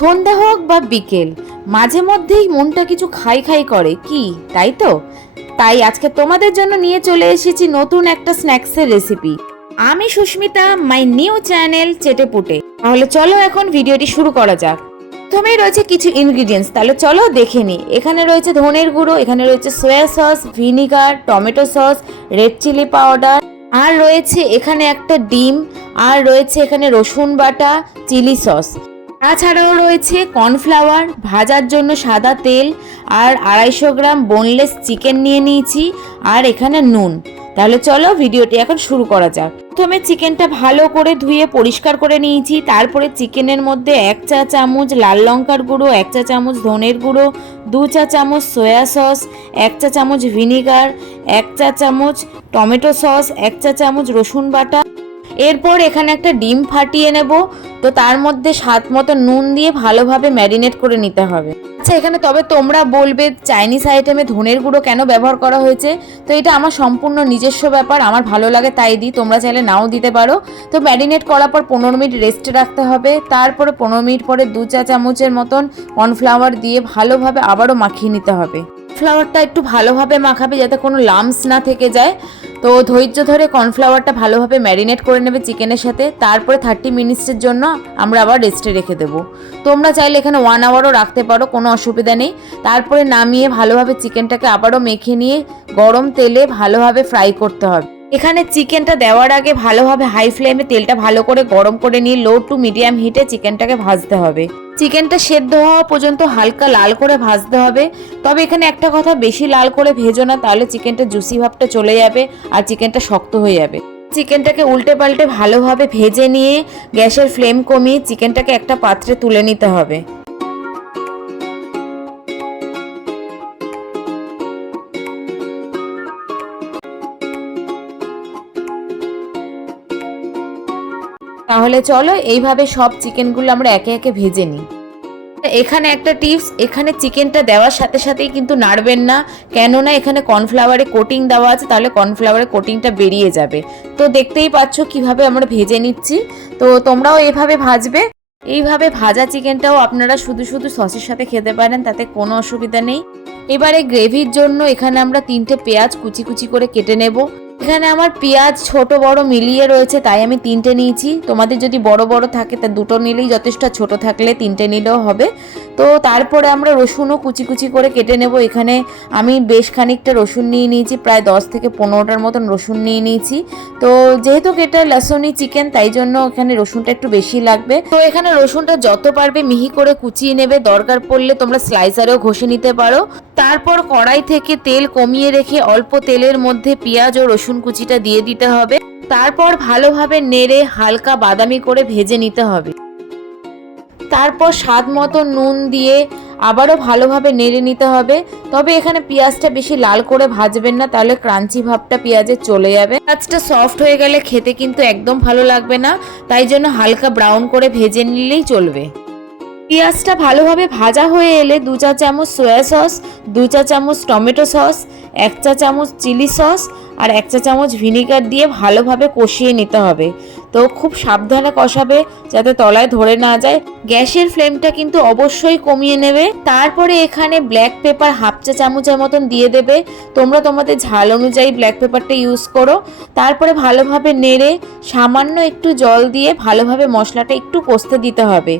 সন্ধ্যা হোক বা বিকেল, মাঝে মধ্যেই মনটা কিছু খাই খাই করে, কি তাই তো? তাই আজকে তোমাদের জন্য নিয়ে চলে এসেছি নতুন একটা স্ন্যাক্সের রেসিপি। আমি সুস্মিতা, মাই নিউ চ্যানেল চেটেপুটে। তাহলে চলো এখন ভিডিওটি শুরু করা যাক। প্রথমেই রয়েছে কিছু ইনগ্রিডিয়েন্টস, তাহলে চলো দেখে নিই। এখানে রয়েছে ধনের গুঁড়ো, এখানে রয়েছে soya sauce, vinegar, tomato sauce, red chilli powder, আর রয়েছে এখানে একটা ডিম, আর রয়েছে এখানে রসুন বাটা, চিলি সস। তাছাড়াও রয়েছে কর্নফ্লাওয়ার, ভাজার জন্য সাদা তেল, আর 250 গ্রাম বোনলেস চিকেন নিয়ে নিয়েছি, আর এখানে নুন। তাহলে চলো ভিডিওটি এখন শুরু করা যাক। প্রথমে চিকেনটা ভালো করে ধুয়ে পরিষ্কার করে নিয়েছি। তারপরে চিকেনের মধ্যে 1 চা চামচ লাল লঙ্কার গুঁড়ো, 1 চা চামচ ধনের গুঁড়ো, 2 চা চামচ সয়া সস, 1 চা চামচ ভিনিগার, 1 চা চামচ টমেটো সস, 1 চা চামচ রসুন বাটা। এরপর এখানে একটা ডিম ফাটিয়ে নেব। তো তার মধ্যে স্বাদ মতো নুন দিয়ে ভালোভাবে ম্যারিনেট করে নিতে হবে। আচ্ছা, এখানে তবে তোমরা বলবে চাইনিজ আইটেমে ধনের গুঁড়ো কেন ব্যবহার করা হয়েছে? তো এটা আমার সম্পূর্ণ নিজস্ব ব্যাপার, আমার ভালো লাগে তাই দিই, তোমরা চাইলে নাও দিতে পারো। তো ম্যারিনেট করার পর 15 মিনিট রেস্টে রাখতে হবে। তারপরে 15 মিনিট পরে 2 চা চামচের মতন কর্নফ্লাওয়ার দিয়ে ভালোভাবে আবারও মাখিয়ে নিতে হবে। কর্নফ্লাওয়ারটা একটু ভালোভাবে মাখাবে যাতে কোনো লাম্পস না থেকে যায়। তো ধৈর্য ধরে কর্নফ্লাওয়ারটা ভালোভাবে ম্যারিনেট করে নেবে চিকেনের সাথে। তারপরে 30 মিনিটসের জন্য আমরা আবার রেস্টে রেখে দেবো। তোমরা চাইলে এখানে 1 আওয়ারও রাখতে পারো, কোনো অসুবিধা নেই। তারপরে নামিয়ে ভালোভাবে চিকেনটাকে আবারও মেখে নিয়ে গরম তেলে ভালোভাবে ফ্রাই করতে হবে। এখানে চিকেনটা দেওয়ার আগে ভালোভাবে হাই ফ্লেমে তেলটা ভালো করে গরম করে নিয়ে লো টু মিডিয়াম হিটে চিকেনটাকে ভাজতে হবে। চিকেনটা সেদ্ধ হওয়া পর্যন্ত হালকা লাল করে ভাজতে হবে। তবে এখানে একটা কথা, বেশি লাল করে ভেজো না, তাহলে চিকেনটা জুসি ভাবটা চলে যাবে আর চিকেনটা শক্ত হয়ে যাবে। চিকেনটাকে উল্টে পাল্টে ভালোভাবে ভেজে নিয়ে গ্যাসের ফ্লেম কমিয়ে চিকেনটাকে একটা পাত্রে তুলে নিতে হবে। তাহলে চলো এইভাবে সব চিকেনগুলো আমরা একে একে ভেজে নিই। এখানে একটা টিপস, এখানে চিকেনটা দেওয়ার সাথে সাথেই কিন্তু নাড়বেন না, কেননা এখানে কর্নফ্লাওয়ারে কোটিং দেওয়া আছে, তাহলে কর্নফ্লাওয়ারের কোটিংটা বেরিয়ে যাবে। তো দেখতেই পাচ্ছ কিভাবে আমরা ভেজে নিচ্ছি। তো তোমরাও এইভাবে ভাজবে। এইভাবে ভাজা চিকেনটাও আপনারা শুধু শুধু সসের সাথে খেতে পারেন, তাতে কোনো অসুবিধা নেই। এবারে গ্রেভির জন্য এখানে আমরা 3টে পেঁয়াজ কুচি কুচি করে কেটে নেব। এখানে আমার পেঁয়াজ ছোট বড় মিলিয়ে রয়েছে, তাই আমি 3টে নিয়েছি। তোমাদের যদি বড় বড় থাকে তা 2টো নিলেই যথেষ্ট, ছোট থাকলে 3টে নিলেও হবে। তো তারপরে আমরা রসুনও কুচি কুচি করে কেটে নেব। এখানে আমি বেশ খানিকটা রসুন নিয়ে নিয়েছি, প্রায় 10 থেকে 15টার মতন রসুন নিয়ে নিয়েছি। তো যেহেতু এটা লসুনি চিকেন, তাই জন্য এখানে রসুনটা একটু বেশি লাগবে। তো এখানে রসুনটা যত পারবে মিহি করে কুচিয়ে নেবে, দরকার পড়লে তোমরা স্লাইসারেও ঘষে নিতে পারো। তারপর কড়াই থেকে তেল কমিয়ে রেখে অল্প তেলের মধ্যে পেঁয়াজ ও রসুন কুচিটা দিয়ে দিতে হবে। তারপর ভালোভাবে নেড়ে হালকা বাদামি করে ভেজে নিতে হবে। তারপর স্বাদ মতো নুন দিয়ে আবারও ভালোভাবে নেড়ে নিতে হবে। তবে এখানে পেঁয়াজটা বেশি লাল করে ভাজবেন না, তাহলে ক্রাঞ্চি ভাবটা পেঁয়াজের চলে যাবে। পেঁয়াজটা সফট হয়ে গেলে খেতে কিন্তু একদম ভালো লাগবে না, তাই জন্য হালকা ব্রাউন করে ভেজে নিলেই চলবে। পেঁয়াজটা ভালোভাবে ভাজা হয়ে এলে 2 চা চামচ সয়া সস, 2 চা চামচ টমেটো সস, 1 চা চামচ চিলি সস আর 1 চা চামচ ভিনিগার দিয়ে ভালোভাবে কষিয়ে নিতে হবে। তো খুব সাবধানে কষাবে যাতে তলায় ধরে না যায়। গ্যাসের ফ্লেমটা কিন্তু অবশ্যই কমিয়ে নেবে। তারপরে এখানে ব্ল্যাক পেপার 1/2 চা চামচের মতন দিয়ে দেবে। তোমরা তোমাদের ঝাল অনুযায়ী ব্ল্যাক পেপারটা ইউজ করো। তারপরে ভালোভাবে নেড়ে সামান্য একটু জল দিয়ে ভালোভাবে মশলাটা একটু কষতে দিতে হবে।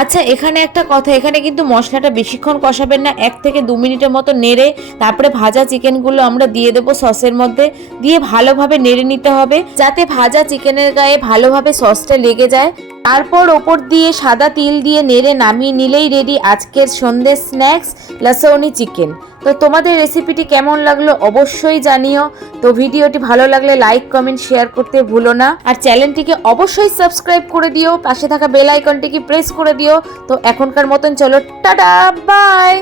আচ্ছা, এখানে একটা কথা, এখানে কিন্তু মশলাটা বেশিক্ষণ কষাবেন না, 1 থেকে 2 মিনিটের মতো নেড়ে তারপরে ভাজা চিকেনগুলো আমরা দিয়ে দেবো সসের মধ্যে, দিয়ে ভালোভাবে নেড়ে নিতে হবে যাতে ভাজা চিকেনের গায়ে ভালোভাবে সসটা লেগে যায়। তারপর ওপর দিয়ে সাদা তিল দিয়ে নেড়ে নামিয়ে নিলেই রেডি আজকের সন্ধ্যের স্ন্যাক্স লসউনি চিকেন। তো তোমাদের রেসিপিটি কেমন লাগলো অবশ্যই জানিও। তো ভিডিওটি ভালো লাগলে লাইক কমেন্ট শেয়ার করতে ভুলো না, আর চ্যানেলটিকে অবশ্যই সাবস্ক্রাইব করে দিও, পাশে থাকা বেল আইকনটিকে প্রেস করে দিও। তো এখনকার মতন চলো, টাটা, বাই।